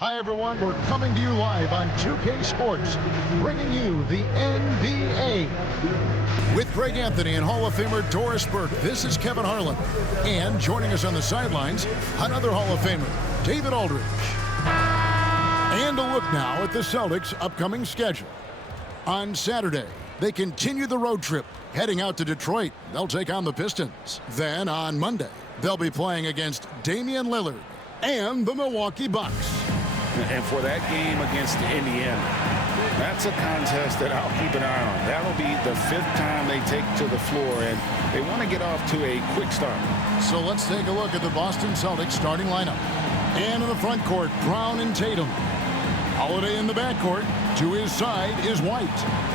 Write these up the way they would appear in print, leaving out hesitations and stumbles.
Hi, everyone. We're coming to you live on 2K Sports, bringing you the NBA. With Greg Anthony and Hall of Famer Doris Burke, this is Kevin Harlan. And joining us on the sidelines, another Hall of Famer, David Aldridge. And a look now at the Celtics' upcoming schedule. On Saturday, they continue the road trip, heading out to Detroit. They'll take on the Pistons. Then on Monday, they'll be playing against Damian Lillard and the Milwaukee Bucks. And for that game against Indiana, that's a contest that I'll keep an eye on. That'll be the 5th time they take to the floor, and they want to get off to a quick start. So let's take a look at the Boston Celtics starting lineup. And in the front court, Brown and Tatum. Holiday in the backcourt. To his side is White.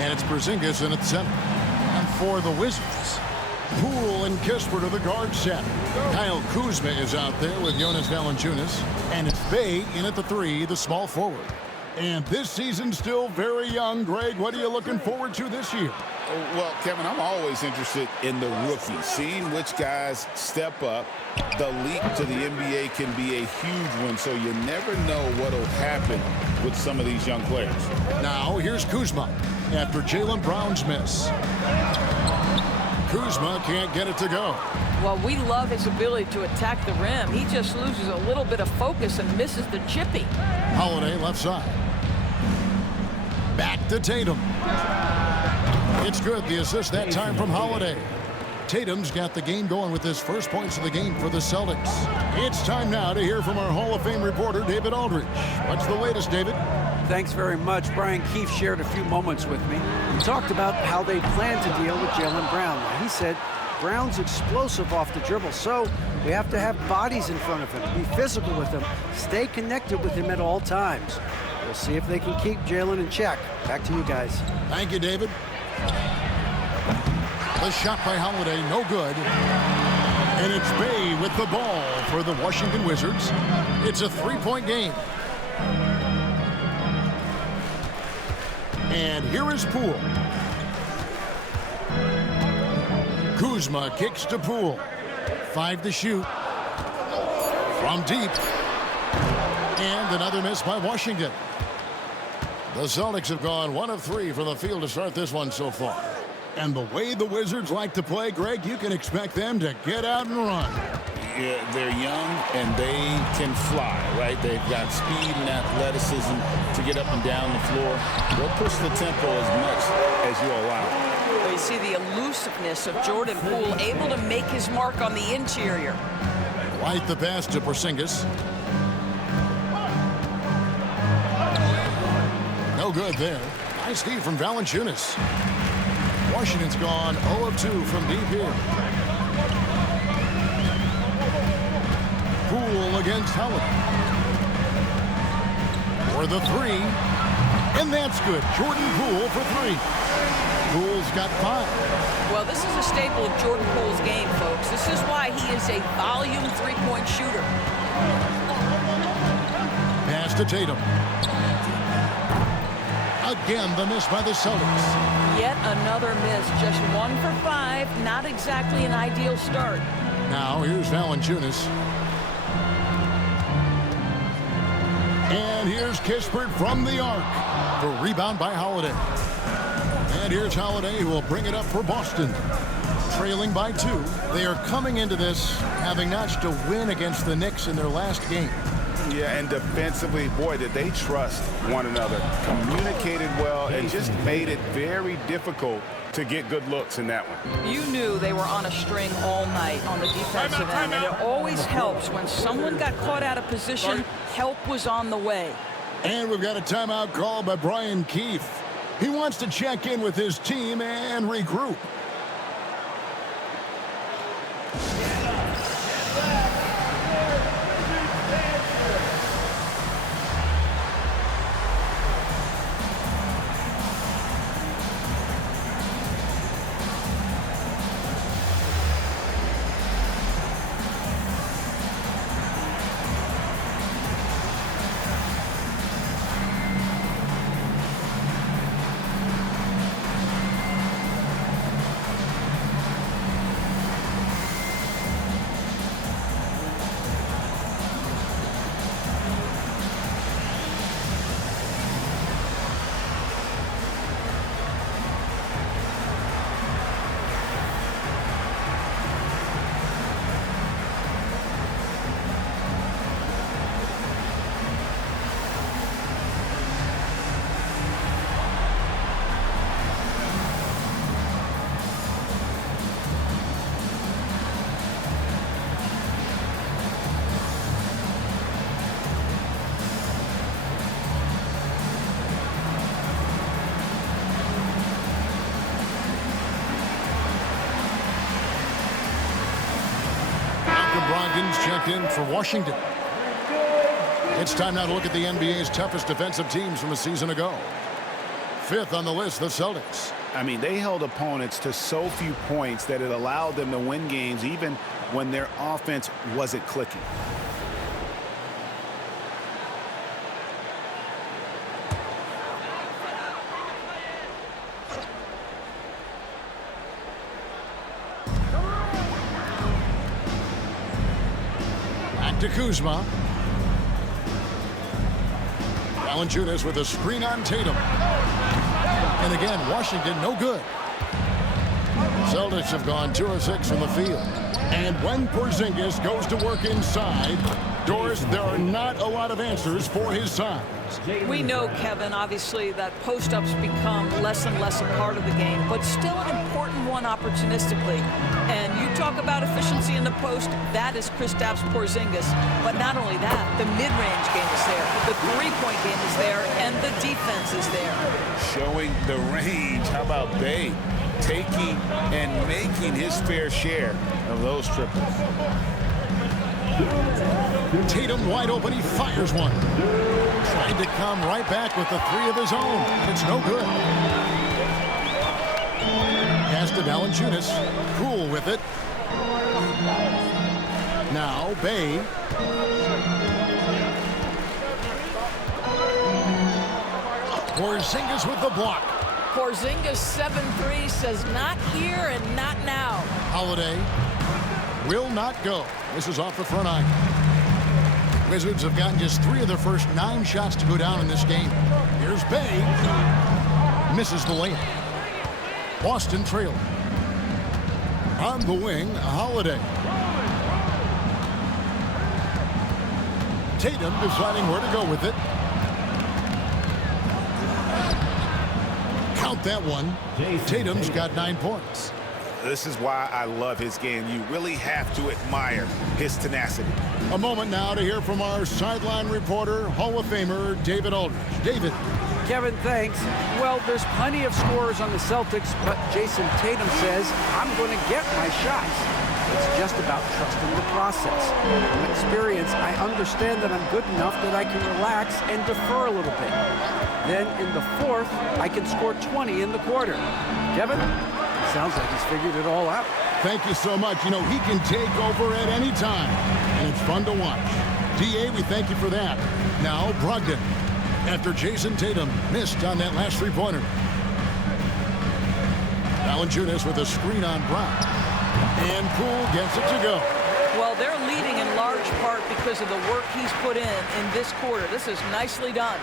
And it's Porzingis in at center. And for the Wizards, Poole and Kispert are the guard set. Kyle Kuzma is out there with Jonas Valanciunas. And it's Bey in at the 3, the small forward. And this season's still very young. Greg, what are you looking forward to this year? Well, Kevin, I'm always interested in the rookies, seeing which guys step up. The leap to the NBA can be a huge one, so you never know what will happen with some of these young players. Now, here's Kuzma after Jaylen Brown's miss. Kuzma can't get it to go. Well, we love his ability to attack the rim. He just loses a little bit of focus and misses the chippy. Holiday left side. Back to Tatum. It's good, the assist that time from Holiday. Tatum's got the game going with his first points of the game for the Celtics. It's time now to hear from our Hall of Fame reporter, David Aldridge. What's the latest, David? Thanks very much. Brian Keefe shared a few moments with me. He talked about how they plan to deal with Jaylen Brown. He said Brown's explosive off the dribble, so we have to have bodies in front of him, be physical with him, stay connected with him at all times. We'll see if they can keep Jaylen in check. Back to you guys. Thank you, David. The shot by Holiday, no good. And it's Bey with the ball for the Washington Wizards. It's a 3-point game. And here is Poole. Kuzma kicks to Poole. 5 to shoot. From deep. And another miss by Washington. The Celtics have gone 1 of 3 from the field to start this one so far. And the way the Wizards like to play, Greg, you can expect them to get out and run. Yeah, they're young and they can fly, right? They've got speed and athleticism to get up and down the floor. They'll push the tempo as much as you allow. Well, you see the elusiveness of Jordan Poole, able to make his mark on the interior. White the pass to Porzingis. No good there. Nice D from Valanciunas. Washington's gone 0 of 2 from deep here. Poole against Howard. For the 3. And that's good. Jordan Poole for 3. Poole's got 5. Well, this is a staple of Jordan Poole's game, folks. This is why he is a volume 3-point shooter. Pass to Tatum. Again, the miss by the Celtics. Yet another miss. Just 1 for 5. Not exactly an ideal start. Now, here's Valanciunas. And here's Kispert from the arc. The rebound by Holiday. And here's Holiday, who will bring it up for Boston. Trailing by 2. They are coming into this having notched a win against the Knicks in their last game. Yeah, and defensively, boy, did they trust one another. Communicated well and just made it very difficult to get good looks in that one. You knew they were on a string all night on the defensive end, and it always helps when someone got caught out of position, help was on the way. And we've got a timeout called by Brian Keefe. He wants to check in with his team and regroup. Wiggins checked in for Washington. It's time now to look at the NBA's toughest defensive teams from a season ago. Fifth on the list, the Celtics. I mean, they held opponents to so few points that it allowed them to win games even when their offense wasn't clicking. Back to Kuzma. Valanciunas with a screen on Tatum. And again, Washington no good. Celtics have gone 2 of 6 from the field. And when Porzingis goes to work inside, Doris, there are not a lot of answers for his side. We know, Kevin, obviously, that post-ups become less and less a part of the game, but still an important one opportunistically. And you talk about efficiency in the post, that is Kristaps Porzingis. But not only that, the mid-range game is there, the three-point game is there, and the defense is there. Showing the range. How about Bay taking and making his fair share of those triples? Tatum wide open, he fires one. Tried to come right back with the three of his own. It's no good. Pass to Valanciunas. Cool with it. Now Bay. Porzingis with the block. Porzingis 7-3 says not here and not now. Holiday will not go. This is off the front iron. Wizards have gotten just 3 of their first 9 shots to go down in this game. Here's Bay. Misses the layup. Boston trailing. On the wing, Holiday. Tatum deciding where to go with it. Count that one. Tatum's got 9 points. This is why I love his game. You really have to admire his tenacity. A moment now to hear from our sideline reporter, Hall of Famer David Aldridge. David. Kevin, thanks. Well, there's plenty of scorers on the Celtics, but Jason Tatum says, I'm going to get my shots. It's just about trusting the process. From experience, I understand that I'm good enough that I can relax and defer a little bit. Then in the fourth, I can score 20 in the quarter. Kevin? Sounds like he's figured it all out. Thank you so much. You know, he can take over at any time, and it's fun to watch. DA, we thank you for that. Now, Brogdon, after Jason Tatum missed on that last three-pointer. Valanciunas with a screen on Brown. And Poole gets it to go. Well, they're leading in large part because of the work he's put in this quarter. This is nicely done.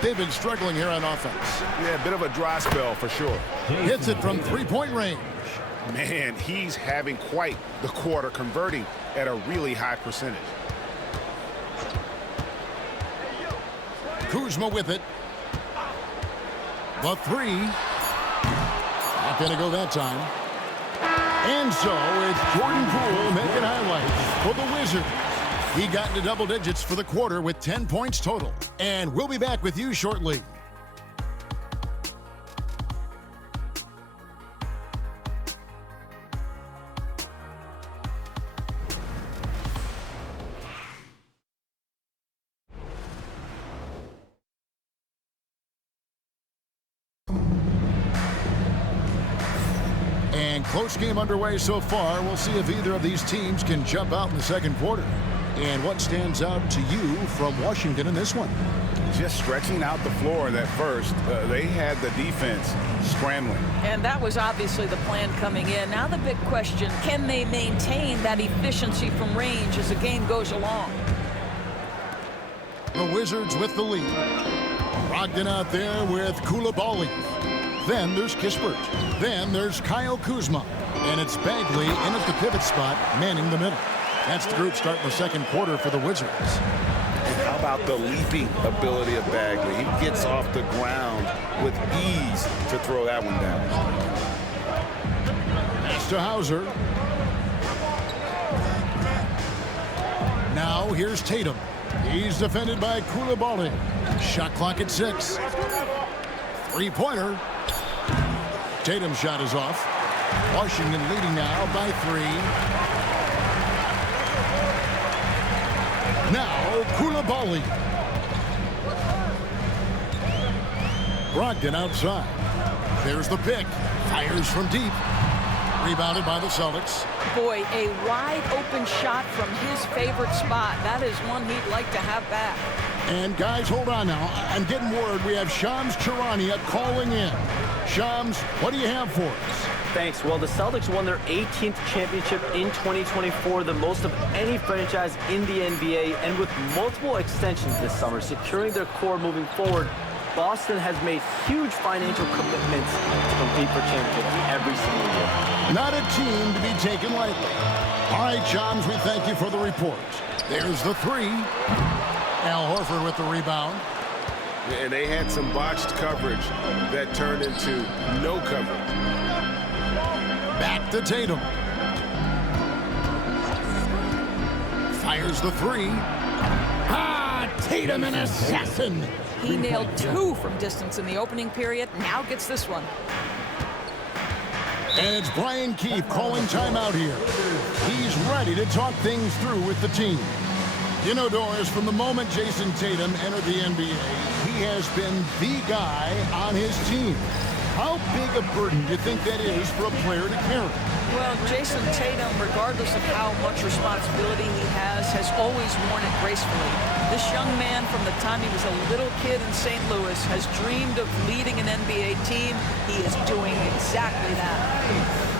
They've been struggling here on offense. Yeah, a bit of a dry spell for sure. Hits it from three-point range. Man, he's having quite the quarter, converting at a really high percentage. Kuzma with it. The three. Not going to go that time. And so it's Jordan Poole making highlights for the Wizards. He got into double digits for the quarter with 10 points total. And we'll be back with you shortly. And close game underway so far. We'll see if either of these teams can jump out in the second quarter. And what stands out to you from Washington in this one? Just stretching out the floor in that first. They had the defense scrambling. And that was obviously the plan coming in. Now the big question, can they maintain that efficiency from range as the game goes along? The Wizards with the lead. Brogdon out there with Koulibaly. Then there's Kispert. Then there's Kyle Kuzma. And it's Bagley in at the pivot spot, manning the middle. That's the group starting the second quarter for the Wizards. And how about the leaping ability of Bagley? He gets off the ground with ease to throw that one down. Pass to Hauser. Now here's Tatum. He's defended by Koulibaly. Shot clock at 6. Three-pointer. Tatum's shot is off. Washington leading now by 3. Now, Koulibaly. Brogdon outside. There's the pick. Fires from deep. Rebounded by the Celtics. Boy, a wide open shot from his favorite spot. That is one he'd like to have back. And guys, hold on now. I'm getting word we have Shams Charania calling in. Shams, what do you have for us? Thanks. Well, the Celtics won their 18th championship in 2024, the most of any franchise in the NBA, and with multiple extensions this summer, securing their core moving forward. Boston has made huge financial commitments to compete for championships every single year. Not a team to be taken lightly. All right, Shams, we thank you for the report. There's the three. Al Horford with the rebound. And they had some botched coverage that turned into no coverage. Back to Tatum. Fires the three. Tatum, an assassin. He nailed 2 from distance in the opening period. Now gets this one. And it's Brian Keefe calling timeout here. He's ready to talk things through with the team. You know, Doris, from the moment Jason Tatum entered the NBA, he has been the guy on his team. How big a burden do you think that is for a player to carry? Well, Jason Tatum, regardless of how much responsibility he has always worn it gracefully. This young man, from the time he was a little kid in St. Louis, has dreamed of leading an NBA team. He is doing exactly that.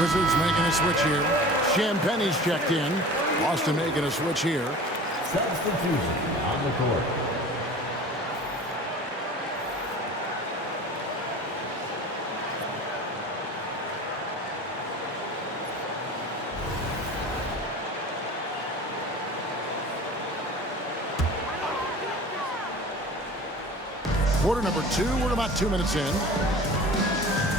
Wizards making a switch here. Champagne's checked in. Boston making a switch here. Substitution on the court. Quarter number 2. We're about 2 minutes in.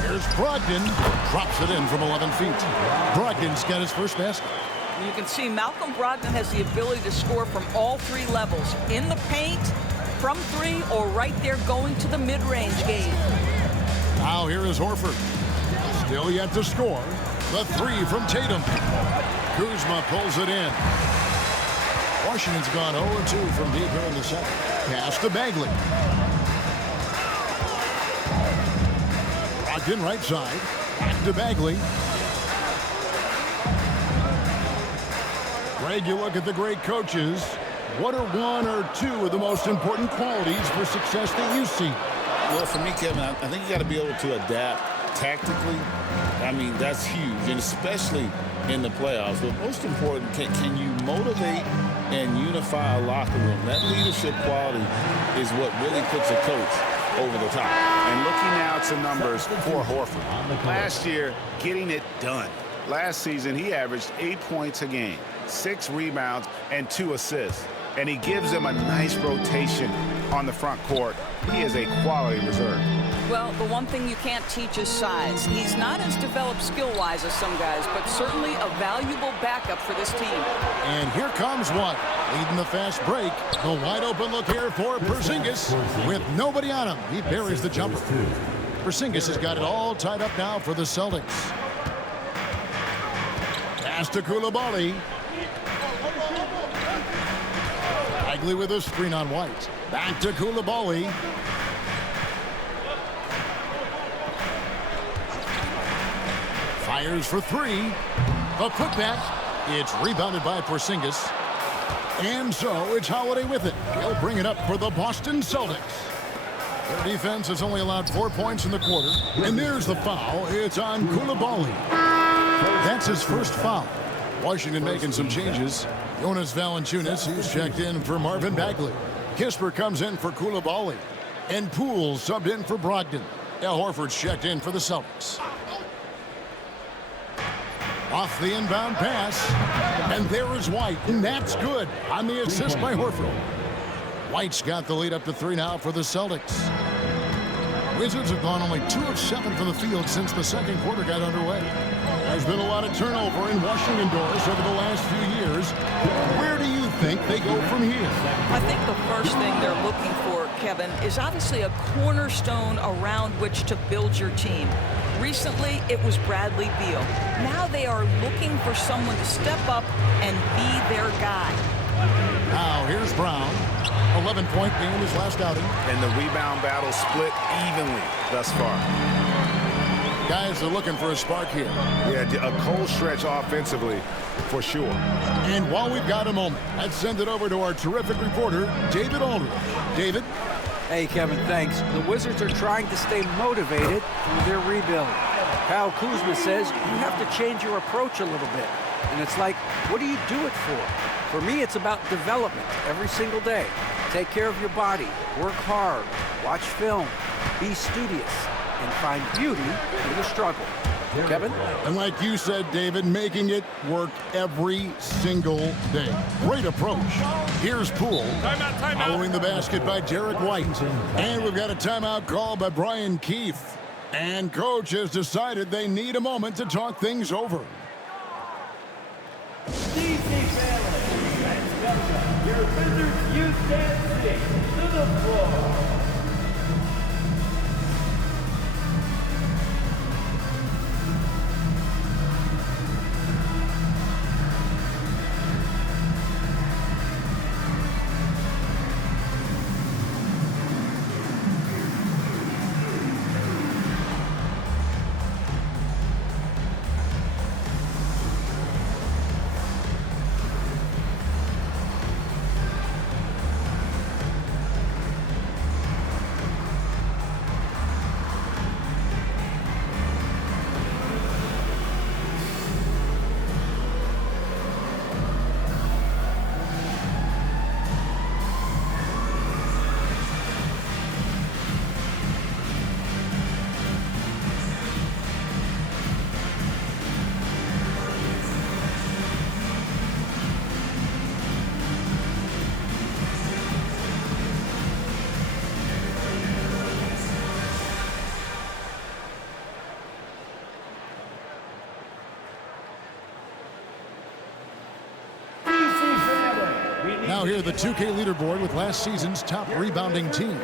Here's Brogdon. Drops it in from 11 feet. Brogdon's got his first basket. You can see Malcolm Brogdon has the ability to score from all 3 levels. In the paint, from 3, or right there going to the mid-range game. Now here is Horford. Still yet to score. The 3 from Tatum. Kuzma pulls it in. Washington's gone 0-2 from deep here in the second. Pass to Bagley. Brogdon right side. Back to Bagley. Greg, you look at the great coaches. What are 1 or 2 of the most important qualities for success that you see? Well, for me, Kevin, I think you got to be able to adapt tactically. I mean, that's huge, and especially in the playoffs. But most important, can you motivate and unify a locker room? That leadership quality is what really puts a coach over the top. And looking now at some numbers for Horford. Last year, getting it done. Last season, he averaged 8 points a game, 6 rebounds, and 2 assists. And he gives them a nice rotation on the front court. He is a quality reserve. Well, the one thing you can't teach is size. He's not as developed skill-wise as some guys, but certainly a valuable backup for this team. And here comes one. Leading the fast break. The wide-open look here for Porzingis. With nobody on him, he buries the jumper. Porzingis has got it all tied up now for the Celtics. Pass to Koulibaly. Bagley with a screen on White. Back to Koulibaly. Fires for 3. The putback. It's rebounded by Porzingis. And so it's Holiday with it. He'll bring it up for the Boston Celtics. Their defense has only allowed 4 points in the quarter. And there's the foul. It's on Koulibaly. That's his first foul. Washington making some changes. Jonas Valanciunas, he's checked in for Marvin Bagley. Kisper comes in for Koulibaly. And Poole subbed in for Brogdon. Al Horford's checked in for the Celtics. Off the inbound pass. And there is White. And that's good on the assist by Horford. White's got the lead up to 3 now for the Celtics. Wizards have gone only 2 of 7 from the field since the second quarter got underway. There's been a lot of turnover in Washington doors over the last few years. Where do you think they go from here? I think the first thing they're looking for, Kevin, is obviously a cornerstone around which to build your team. Recently, it was Bradley Beal. Now they are looking for someone to step up and be their guy. Now here's Brown. 11-point game his last outing. And the rebound battle split evenly thus far. Guys are looking for a spark here. Yeah, a cold stretch offensively for sure. And while we've got a moment, let's send it over to our terrific reporter, David Aldridge. David? Hey, Kevin, thanks. The Wizards are trying to stay motivated through their rebuild. Kyle Kuzma says you have to change your approach a little bit. And it's like, what do you do it for? For me, it's about development every single day. Take care of your body, work hard, watch film, be studious, and find beauty in the struggle. Kevin? And like you said, David, making it work every single day. Great approach. Here's Poole. Timeout. Following the basket by Derek White. And we've got a timeout call by Brian Keefe. And coach has decided they need a moment to talk things over. DC family, let's welcome your Wizards youth dance team to the floor. Now here the 2K leaderboard with last season's top rebounding teams.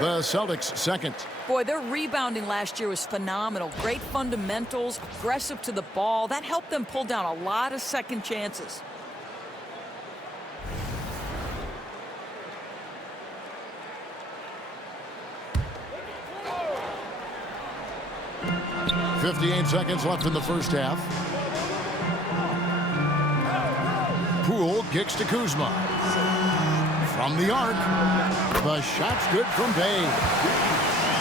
The Celtics second. Boy, their rebounding last year was phenomenal. Great fundamentals, aggressive to the ball. That helped them pull down a lot of second chances. .58 seconds left in the first half. Poole kicks to Kuzma. From the arc. The shot's good from Bay.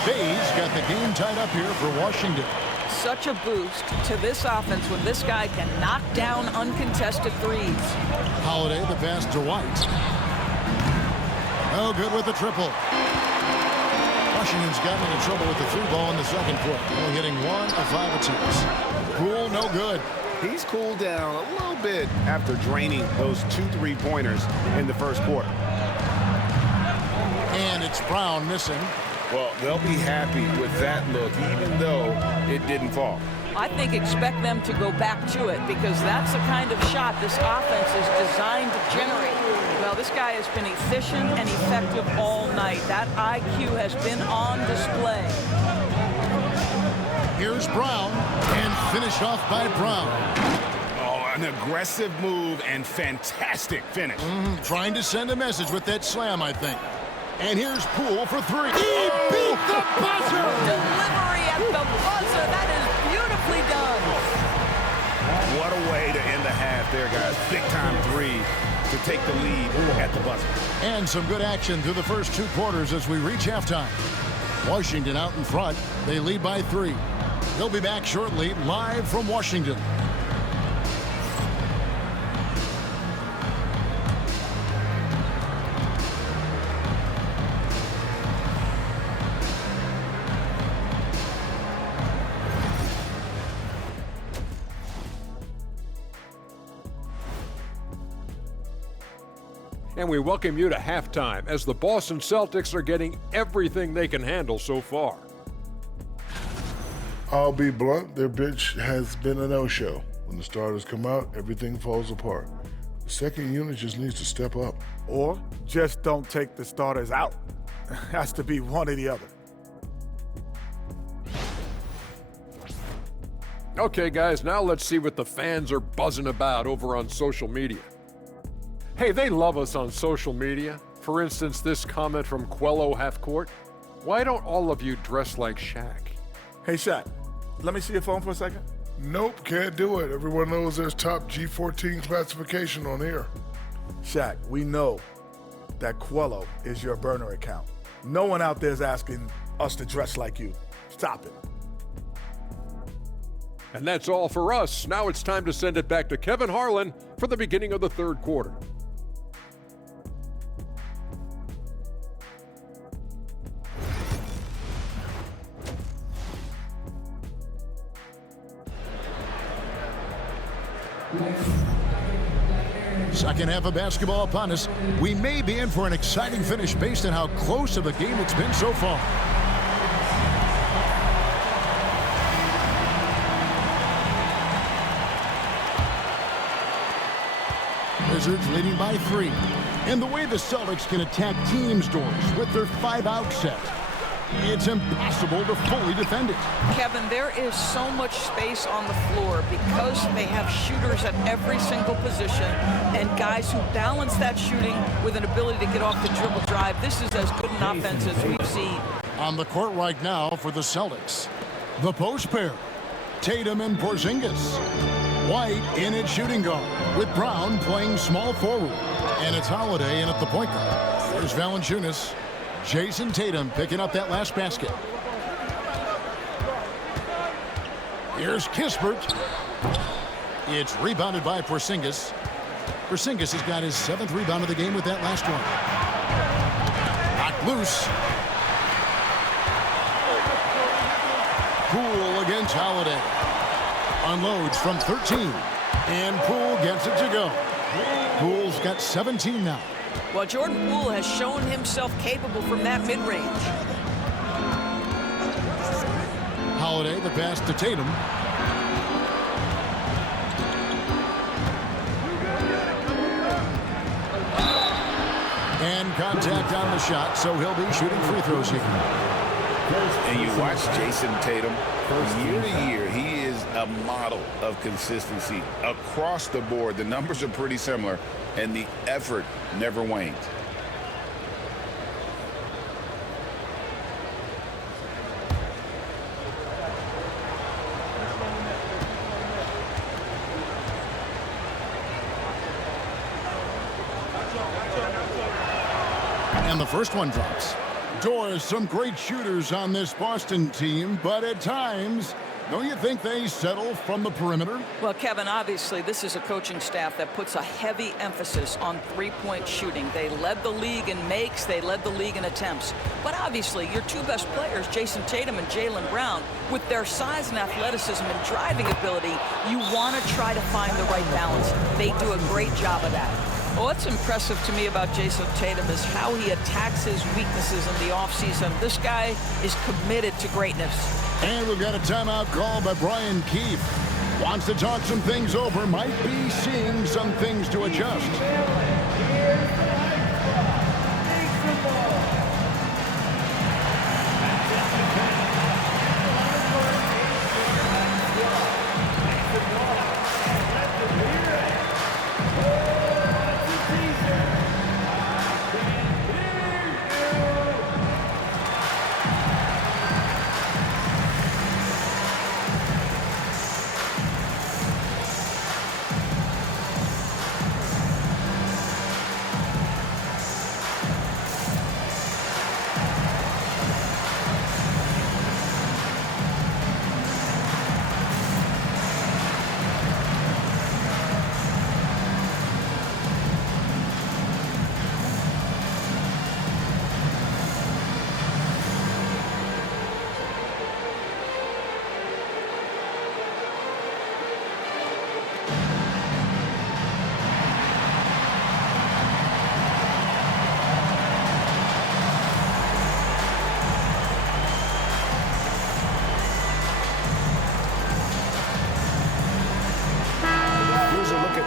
Bay's got the game tied up here for Washington. Such a boost to this offense when this guy can knock down uncontested threes. Holiday, the pass to White. No good with the triple. Washington's gotten into trouble with the three ball in the second quarter. Only hitting 1 of 5 attempts. Poole, no good. He's cooled down a little bit after draining those 2 3-pointers in the first quarter. And it's Brown missing. Well, they'll be happy with that look, even though it didn't fall. I think expect them to go back to it because that's the kind of shot this offense is designed to generate. Well, this guy has been efficient and effective all night. That IQ has been on display. Here's Brown, and finished off by Brown. Oh, an aggressive move and fantastic finish. Trying to send a message with that slam, I think. And here's Poole for 3. He beat the buzzer! Delivery at the buzzer. That is beautifully done. What a way to end the half there, guys. Big-time 3. to take the lead at the buzzer. And some good action through the first 2 quarters as we reach halftime. Washington out in front. They lead by 3. They'll be back shortly, live from Washington. And we welcome you to halftime as the Boston Celtics are getting everything they can handle so far. I'll be blunt, their bench has been a no-show. When the starters come out, everything falls apart. The second unit just needs to step up. Or just don't take the starters out. Has to be one or the other. Okay, guys, now let's see what the fans are buzzing about over on social media. Hey, they love us on social media. For instance, this comment from Quello Halfcourt. Why don't all of you dress like Shaq? Hey, Shaq, let me see your phone for a second. Nope, can't do it. Everyone knows there's top G14 classification on here. Shaq, we know that Quello is your burner account. No one out there is asking us to dress like you. Stop it. And that's all for us. Now it's time to send it back to Kevin Harlan for the beginning of the third quarter. Second half of basketball upon us. We may be in for an exciting finish based on how close of a game it's been so far. Wizards leading by 3. And the way the Celtics can attack teams' doors with their 5-out set, it's impossible to fully defend it. Kevin, there is so much space on the floor because they have shooters at every single position and guys who balance that shooting with an ability to get off the dribble drive. This is as good an offense as we've seen. On the court right now for the Celtics, the post pair, Tatum and Porzingis. White in at shooting guard with Brown playing small forward. And it's Holiday in at the point guard. There's Valanciunas. Jason Tatum picking up that last basket. Here's Kispert. It's rebounded by Porzingis. Porzingis has got his 7th rebound of the game with that last one. Knocked loose. Poole against Holiday. Unloads from 13. And Poole gets it to go. Poole's got 17 now. Well, Jordan Poole has shown himself capable from that mid-range. Holiday, the pass to Tatum. And contact on the shot, so he'll be shooting free throws here. And you watch Jason Tatum, year to year, he is a model of consistency across the board. The numbers are pretty similar, and the effort never wanes. And the first one drops. Doors, some great shooters on this Boston team, but at times, don't you think they settle from the perimeter? Well, Kevin, obviously, this is a coaching staff that puts a heavy emphasis on three-point shooting. They led the league in makes, they led the league in attempts. But obviously, your two best players, Jason Tatum and Jaylen Brown, with their size and athleticism and driving ability, you want to try to find the right balance. They do a great job of that. Well, what's impressive to me about Jason Tatum is how he attacks his weaknesses in the offseason. This guy is committed to greatness. And we've got a timeout call by Brian Keefe. Wants to talk some things over, might be seeing some things to adjust.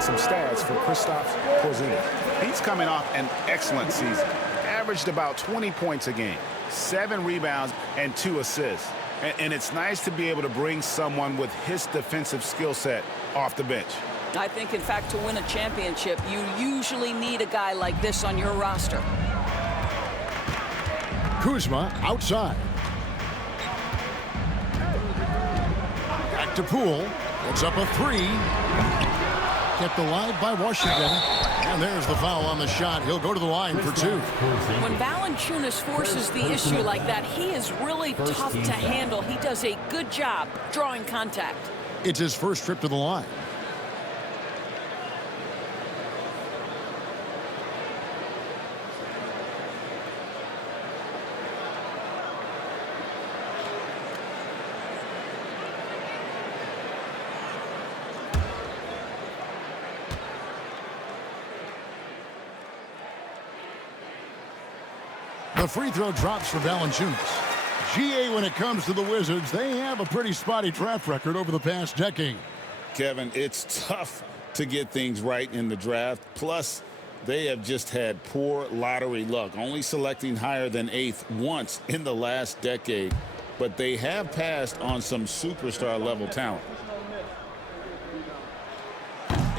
at some stats for Kristaps Porzingis. He's coming off an excellent season. Averaged about 20 points a game, 7 rebounds, and 2 assists. And it's nice to be able to bring someone with his defensive skill set off the bench. I think, in fact, to win a championship, you usually need a guy like this on your roster. Kuzma outside. Back to Poole. It's up a 3. Kept alive by Washington. And there's the foul on the shot. He'll go to the line for 2. When Valanciunas forces the issue like that, he is really tough to handle. He does a good job drawing contact. It's his first trip to the line. The free throw drops for Valanciunas. GA, when it comes to the Wizards, they have a pretty spotty draft record over the past decade. Kevin, it's tough to get things right in the draft. Plus, they have just had poor lottery luck, only selecting higher than 8th once in the last decade. But they have passed on some superstar level talent.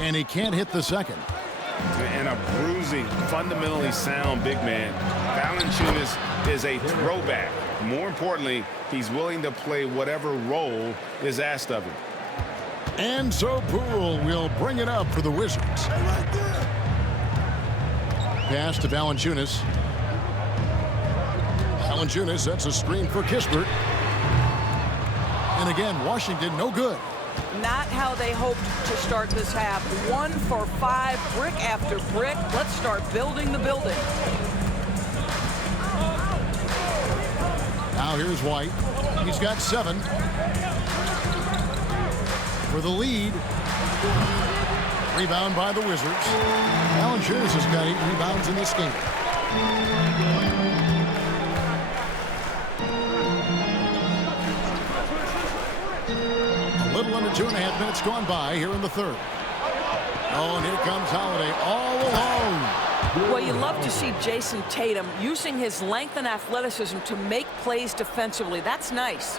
And he can't hit the second. And a bruising, fundamentally sound big man. Valanciunas is a throwback. More importantly, he's willing to play whatever role is asked of him. And so Poole will bring it up for the Wizards. Pass to Valanciunas. Valanciunas, that's a screen for Kispert. And again, Washington, no good. Not how they hoped to start this half. 1 for 5, brick after brick. Let's start building the building. Now here's White. He's got 7. For the lead. Rebound by the Wizards. Valanciunas has got 8 rebounds in this game. A little under 2.5 minutes gone by here in the third. Oh, and here comes Holiday all alone. Well, you love to see Jason Tatum using his length and athleticism to make plays defensively. That's nice.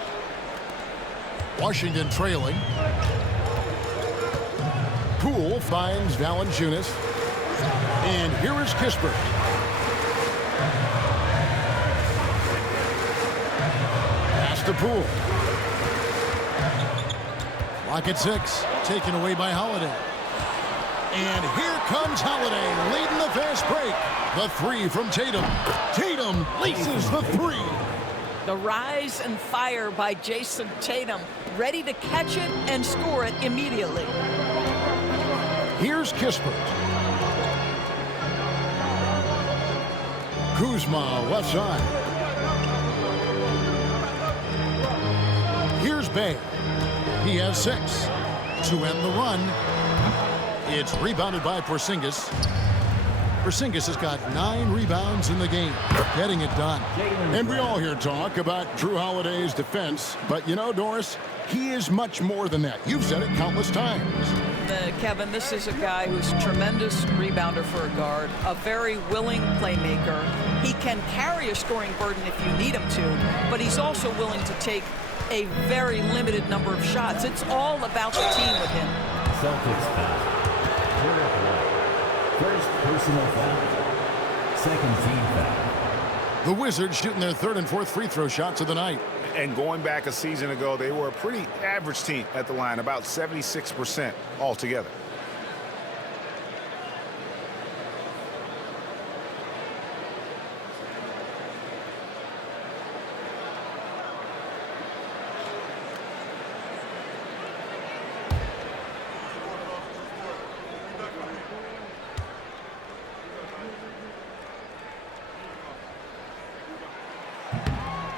Washington trailing. Poole finds Valanciunas. And here is Kispert. Pass to Poole. Clock at 6. Taken away by Holiday. And here comes Holiday leading the fast break. The 3 from Tatum. Tatum laces the 3. The rise and fire by Jason Tatum, ready to catch it and score it immediately. Here's Kispert. Kuzma left side. Here's Bay. He has 6 to end the run. It's rebounded by Porzingis. Porzingis has got 9 rebounds in the game, getting it done. And we all hear talk about Jrue Holiday's defense, but you know, Doris, he is much more than that. You've said it countless times. Kevin, this is a guy who's a tremendous rebounder for a guard, a very willing playmaker. He can carry a scoring burden if you need him to, but he's also willing to take a very limited number of shots. It's all about the team with him. Celtics foul. First personal foul. Second team foul. The Wizards shooting their 3rd and 4th free throw shots of the night. And going back a season ago, they were a pretty average team at the line, about 76% altogether.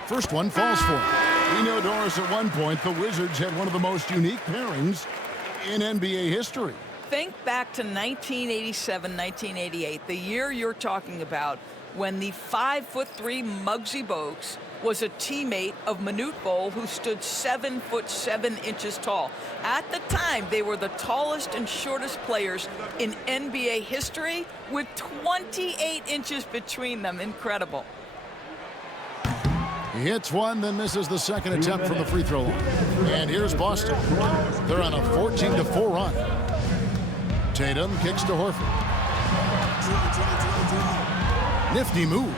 First one falls for him. We know, Doris, at one point, the Wizards had one of the most unique pairings in NBA history. Think back to 1987, 1988, the year you're talking about, when the 5'3" Muggsy Bogues was a teammate of Manute Bol, who stood 7'7" tall. At the time, they were the tallest and shortest players in NBA history, with 28 inches between them. Incredible. He hits one, then misses the second attempt from the free throw line. And here's Boston. They're on a 14-4 run. Tatum kicks to Horford. Nifty move.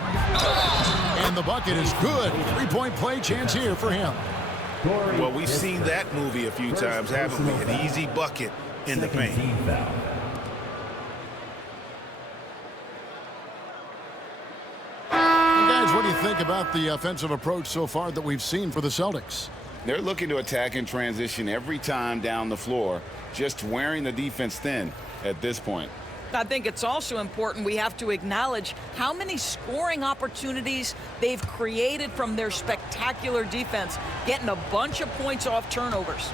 And the bucket is good. Three-point play chance here for him. Well, we've seen that movie a few times, haven't we? An easy bucket in the paint. Guys, what do you think about the offensive approach so far that we've seen for the Celtics? They're looking to attack in transition every time down the floor, just wearing the defense thin at this point. I think it's also important we have to acknowledge how many scoring opportunities they've created from their spectacular defense, getting a bunch of points off turnovers.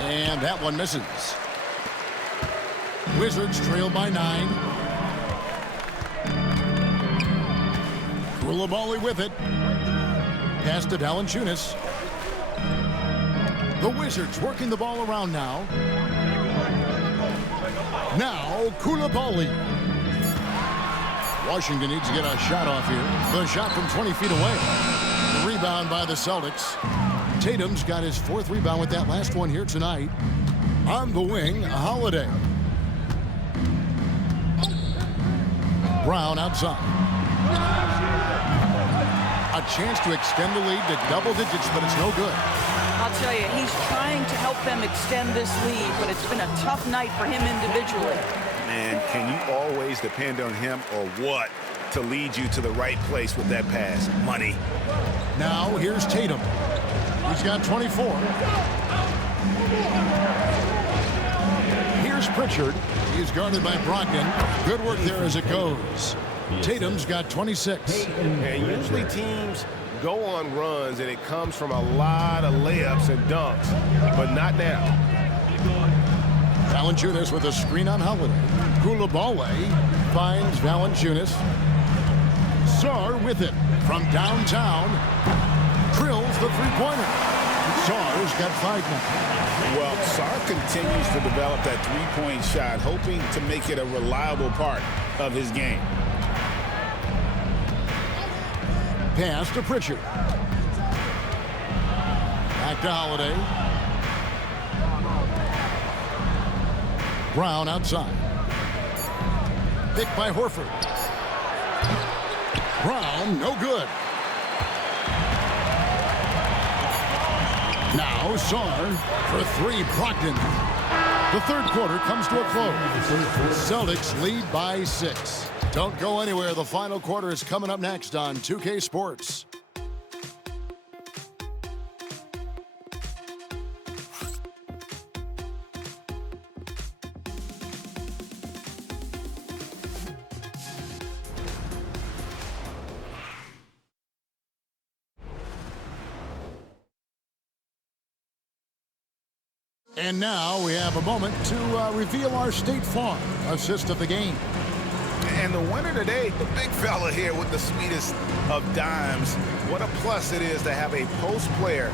And that one misses. Wizards trail by 9. Koulibaly with it. Pass to Valanciunas. The Wizards working the ball around now. Now Koulibaly. Washington needs to get a shot off here. The shot from 20 feet away. The rebound by the Celtics. Tatum's got his 4th rebound with that last one here tonight. On the wing, Holiday. Brown outside. A chance to extend the lead to double digits, but it's no good. I'll tell you, he's trying to help them extend this lead, but it's been a tough night for him individually. Man, can you always depend on him or what to lead you to the right place with that pass? Money. Now here's Tatum. He's got 24. Here's Pritchard. He's guarded by Brogdon. Good work there as it goes. Tatum's got 26. And usually teams go on runs and it comes from a lot of layups and dunks, but not now. Valanciunas with a screen on Holiday. Koulibaly finds Valanciunas. Sarr with it from downtown. Drills the three-pointer. Sarr's got 5 now. Well, Sarr continues to develop that three-point shot, hoping to make it a reliable part of his game. Pass to Pritchard. Back to Holiday. Brown outside. Picked by Horford. Brown, no good. Now Sarr for 3, Brogdon. The third quarter comes to a close. Celtics lead by 6. Don't go anywhere. The final quarter is coming up next on 2K Sports. And now we have a moment to reveal our State Farm assist of the game. And the winner today, the big fella here with the sweetest of dimes. What a plus it is to have a post player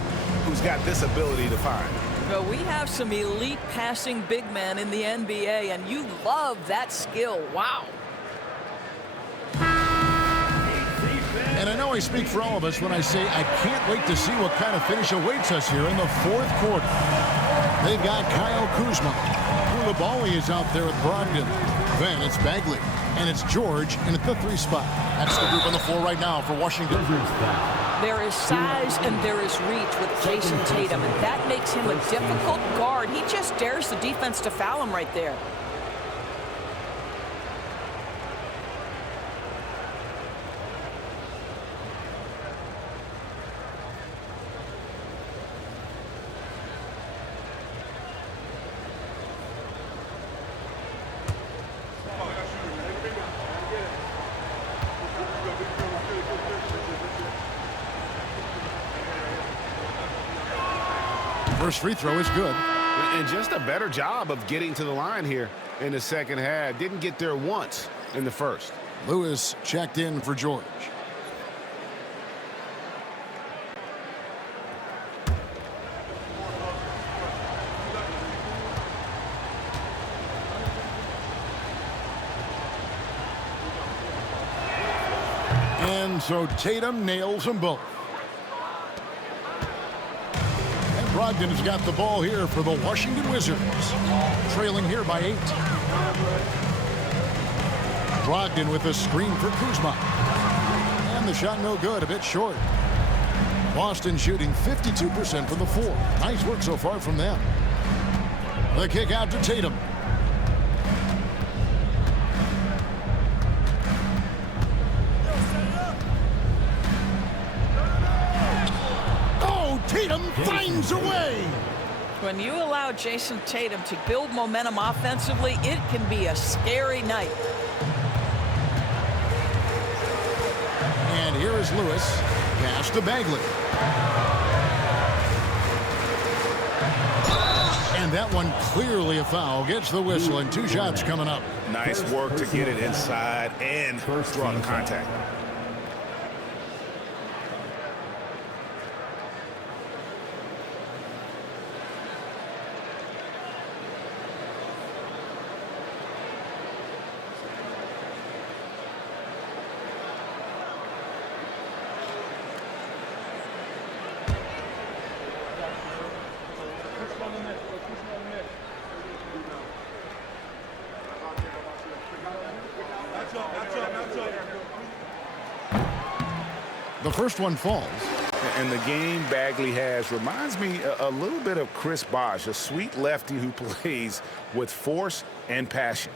who's got this ability to find. Well, we have some elite passing big men in the NBA, and you love that skill. Wow. And I know I speak for all of us when I say I can't wait to see what kind of finish awaits us here in the fourth quarter. They've got Kyle Kuzma. Koulibaly is out there with Brogdon. Then it's Bagley. And it's George in at the 3 spot. That's the group on the floor right now for Washington. There is size and there is reach with Jason Tatum, and that makes him a difficult guard. He just dares the defense to foul him right there. First free throw is good. And just a better job of getting to the line here. in the second half. Didn't get there once in the first. Lewis checked in for George. And so Tatum nails them both. And Brogdon's got the ball here for the Washington Wizards. Trailing here by 8. Brogdon with a screen for Kuzma. And the shot no good, a bit short. Boston shooting 52% from the 4. Nice work so far from them. The kick out to Tatum. Tatum finds a way. When you allow Jason Tatum to build momentum offensively, it can be a scary night. And here is Lewis. Pass to Bagley. And that one clearly a foul. Gets the whistle and 2 shots coming up. Nice work to get it inside and draw the contact. The first one falls. And the game Bagley has reminds me a little bit of Chris Bosh, a sweet lefty who plays with force and passion.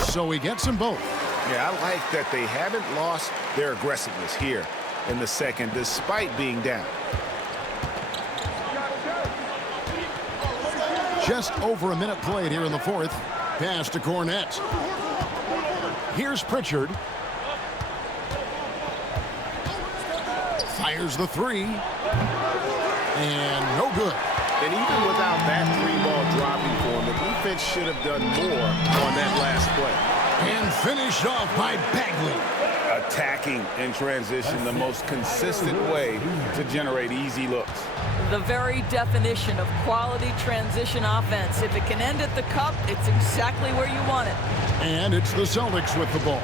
So he gets them both. Yeah, I like that they haven't lost their aggressiveness here in the second, despite being down. Just over a minute played here in the 4th. Pass to Cornette. Here's Pritchard. Fires the 3. And no good. And even without that 3-ball dropping for him, the defense should have done more on that last play. And finished off by Bagley. Attacking in transition, the most consistent way to generate easy looks. The very definition of quality transition offense. If it can end at the cup, it's exactly where you want it. And it's the Celtics with the ball,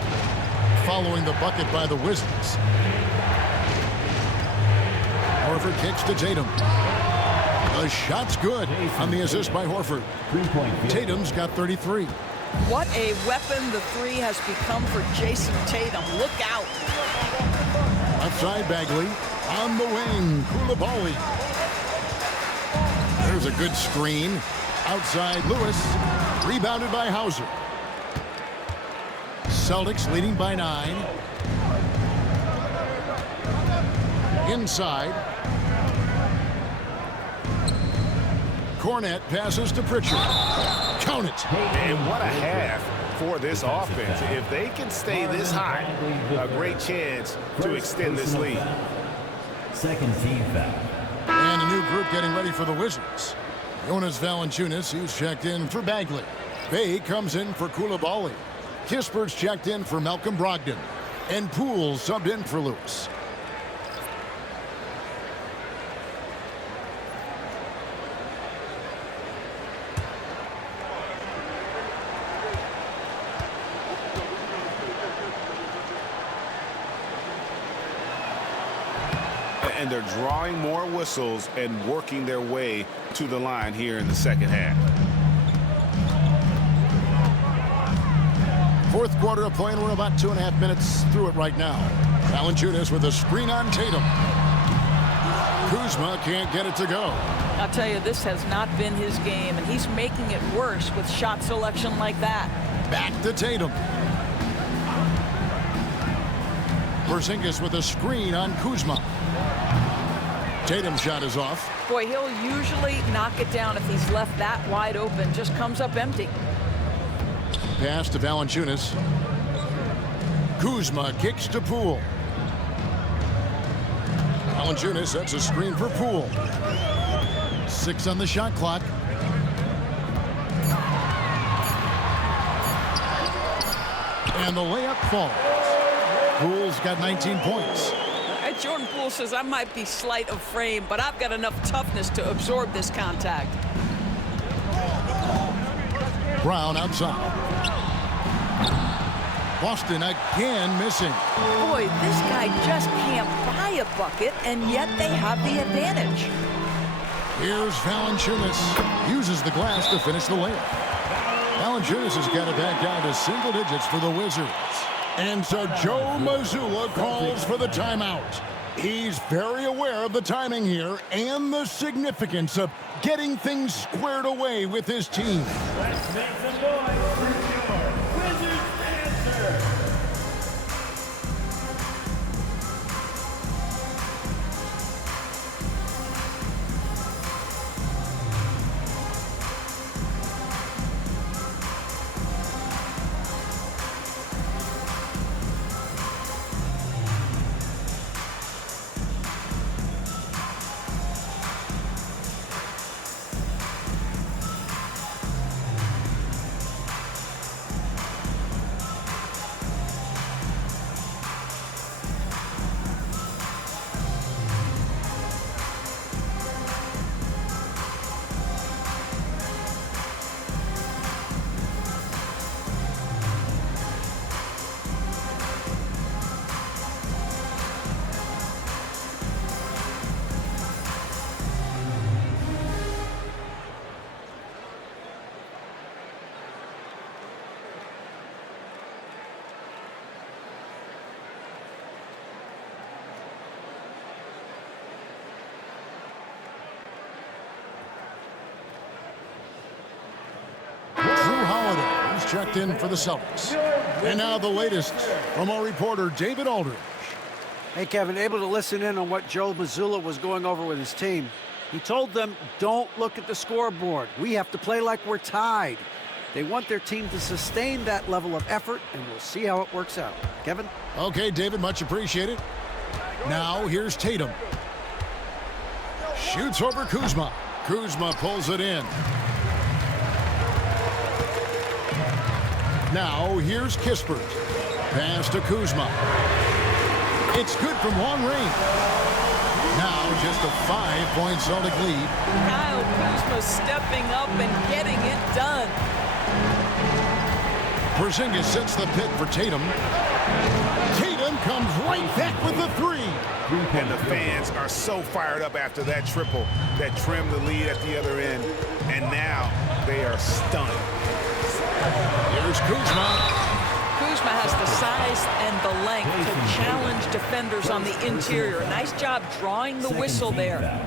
following the bucket by the Wizards. Horford kicks to Tatum. The shot's good on the assist by Horford. Tatum's got 33. What a weapon the 3 has become for Jason Tatum. Look out. Outside Bagley. On the wing. Koulibaly. There's a good screen. Outside Lewis. Rebounded by Hauser. Celtics leading by 9. Inside. Cornette passes to Pritchard. Count it. And what a half for this offense. If they can stay this high, a great chance to extend this lead. Second team foul. And a new group getting ready for the Wizards. Jonas Valanciunas, who's checked in for Bagley. Bay comes in for Koulibaly. Kispert's checked in for Malcolm Brogdon. And Poole subbed in for Lewis. And they're drawing more whistles and working their way to the line here in the second half. 4th quarter of play, and we're about 2.5 minutes through it right now. Valanciunas with a screen on Tatum. Kuzma can't get it to go. I'll tell you, this has not been his game, and he's making it worse with shot selection like that. Back to Tatum. Porzingis with a screen on Kuzma. Tatum's shot is off. Boy, he'll usually knock it down if he's left that wide open. Just comes up empty. Pass to Valanciunas. Kuzma kicks to Poole. Valanciunas sets a screen for Poole. 6 on the shot clock. And the layup falls. Poole's got 19 points. Jordan Poole says, I might be slight of frame, but I've got enough toughness to absorb this contact. Brown outside. Boston again missing. Boy, this guy just can't buy a bucket, and yet they have the advantage. Here's Valanciunas. Uses the glass to finish the layup. Valanciunas has got it back down to single digits for the Wizards. And so Joe Mazzulla calls for the timeout. He's very aware of the timing here and the significance of getting things squared away with his team. Let's make some noise for your Wizards answer. Checked in for the Celtics. And now the latest from our reporter, David Aldridge. Hey, Kevin, able to listen in on what Joe Mazzulla was going over with his team. He told them, don't look at the scoreboard. We have to play like we're tied. They want their team to sustain that level of effort, and we'll see how it works out. Kevin? Okay, David, much appreciated. Now, here's Tatum. Shoots over Kuzma. Kuzma pulls it in. Now, here's Kispert. Pass to Kuzma. It's good from long range. Now, just a 5-point Celtic lead. Kyle Kuzma stepping up and getting it done. Porzingis sets the pick for Tatum. Tatum comes right back with the 3. And the fans are so fired up after that triple that trimmed the lead at the other end. And now they are stunned. Here's Kuzma. Kuzma has the size and the length to challenge defenders on the interior. Nice job drawing the whistle there.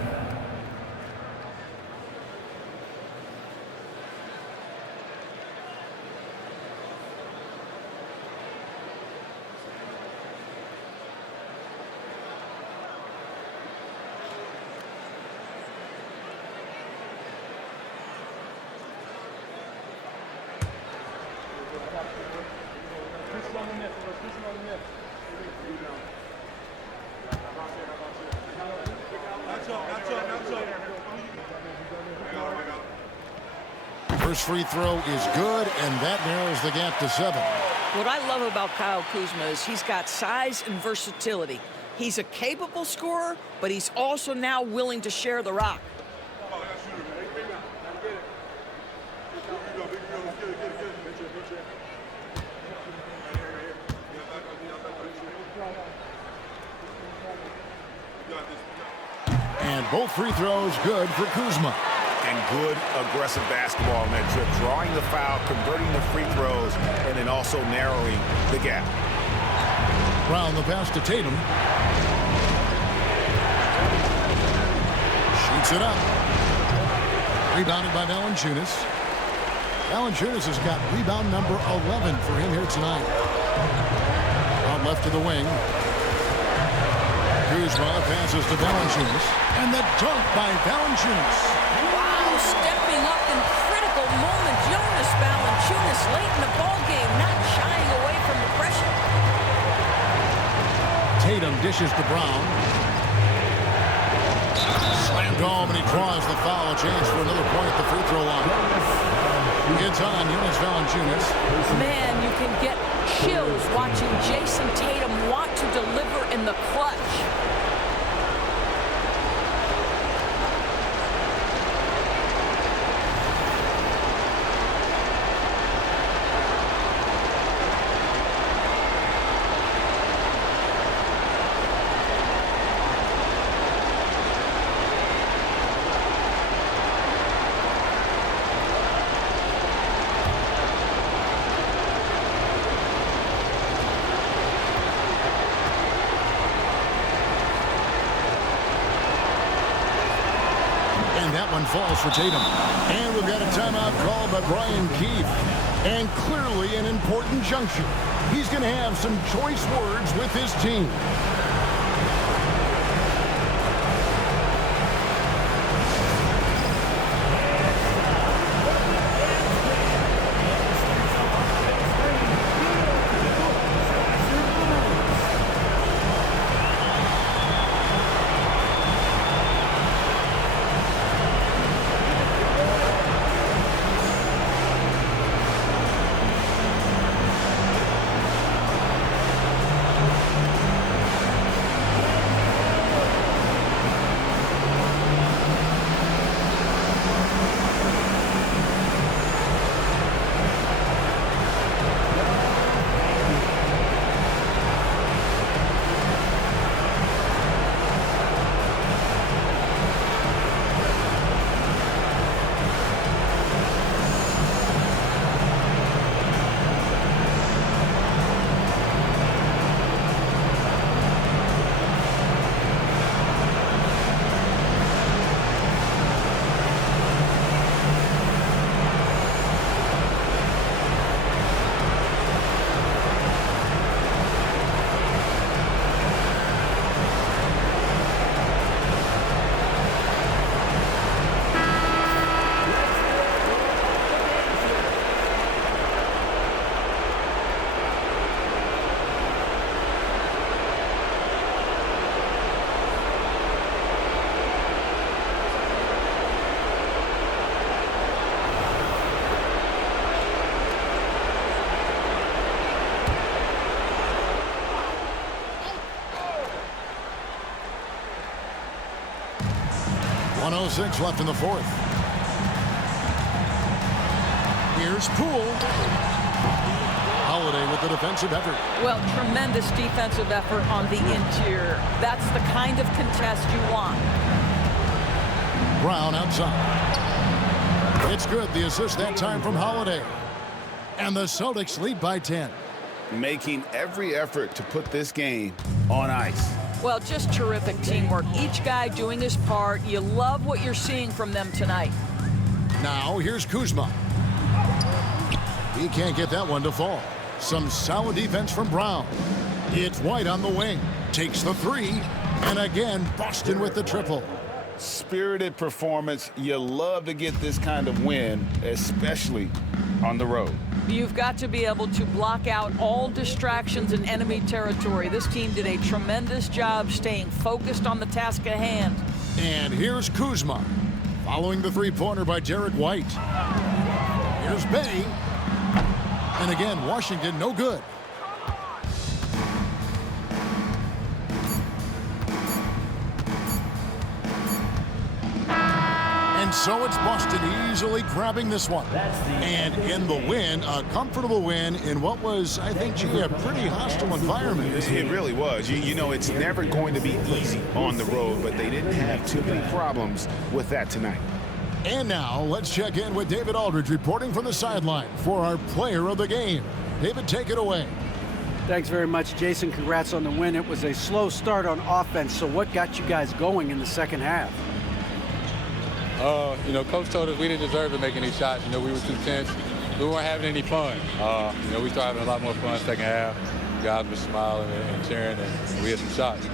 First free throw is good, and that narrows the gap to 7. What I love about Kyle Kuzma is he's got size and versatility. He's a capable scorer, but he's also now willing to share the rock. And both free throws good for Kuzma. And good aggressive basketball on that trip, drawing the foul, converting the free throws, and then also narrowing the gap. Brown the pass to Tatum. Shoots it up. Rebounded by Valanciunas. Valanciunas has got rebound number 11 for him here tonight. Out left to the wing. Kuzma passes to Valanciunas. And the dunk by Valanciunas. Wow, stepping up in critical moments. Jonas Jonas Valanciunas late in the ball game, not shying away from the pressure. Tatum dishes to Brown. Slammed home, and he draws the foul. A chance for another point at the free throw line. It's on Jonas Valanciunas. Man, you can get chills watching Jason Tatum want to deliver in the clutch. That one falls for Tatum. And we've got a timeout called by Brian Keefe. And clearly an important juncture. He's going to have some choice words with his team. .106 left in the fourth. Here's Poole. Holiday with the defensive effort. Well, tremendous defensive effort on the interior. That's the kind of contest you want. Brown outside. It's good. The assist that time from Holiday. And the Celtics lead by 10. Making every effort to put this game on ice. Well, just terrific teamwork. Each guy doing his part. You love what you're seeing from them tonight. Now, here's Kuzma. He can't get that one to fall. Some solid defense from Brown. It's White on the wing. Takes the three. And again, Boston with the triple. Spirited performance. You love to get this kind of win, especially on the road. You've got to be able to block out all distractions in enemy territory. This team did a tremendous job staying focused on the task at hand. And here's Kuzma, following the three-pointer by Derek White. Here's Bay. And again, Washington no good. And so it's Boston easily grabbing this one. And in the win, a comfortable win in what was, I think, a pretty hostile environment. It really was. You know, it's never going to be easy on the road, but they didn't have too many problems with that tonight. And now let's check in with David Aldridge reporting from the sideline for our player of the game. David, take it away. Thanks very much, Jason. Congrats on the win. It was a slow start on offense, so what got you guys going in the second half? You know, Coach told us we didn't deserve to make any shots. You know, we were too tense. We weren't having any fun. You know, we started having a lot more fun second half. Guys were smiling and cheering, and we had some shots.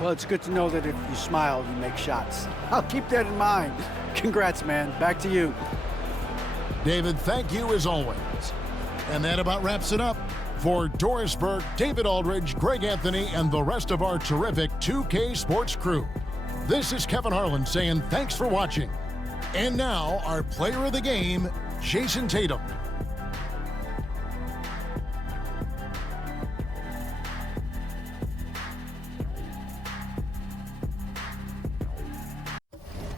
Well, it's good to know that if you smile, you make shots. I'll keep that in mind. Congrats, man. Back to you. David, thank you as always. And that about wraps it up. For Doris Burke, David Aldridge, Greg Anthony, and the rest of our terrific 2K Sports crew, this is Kevin Harlan saying thanks for watching. And now, our player of the game, Jason Tatum.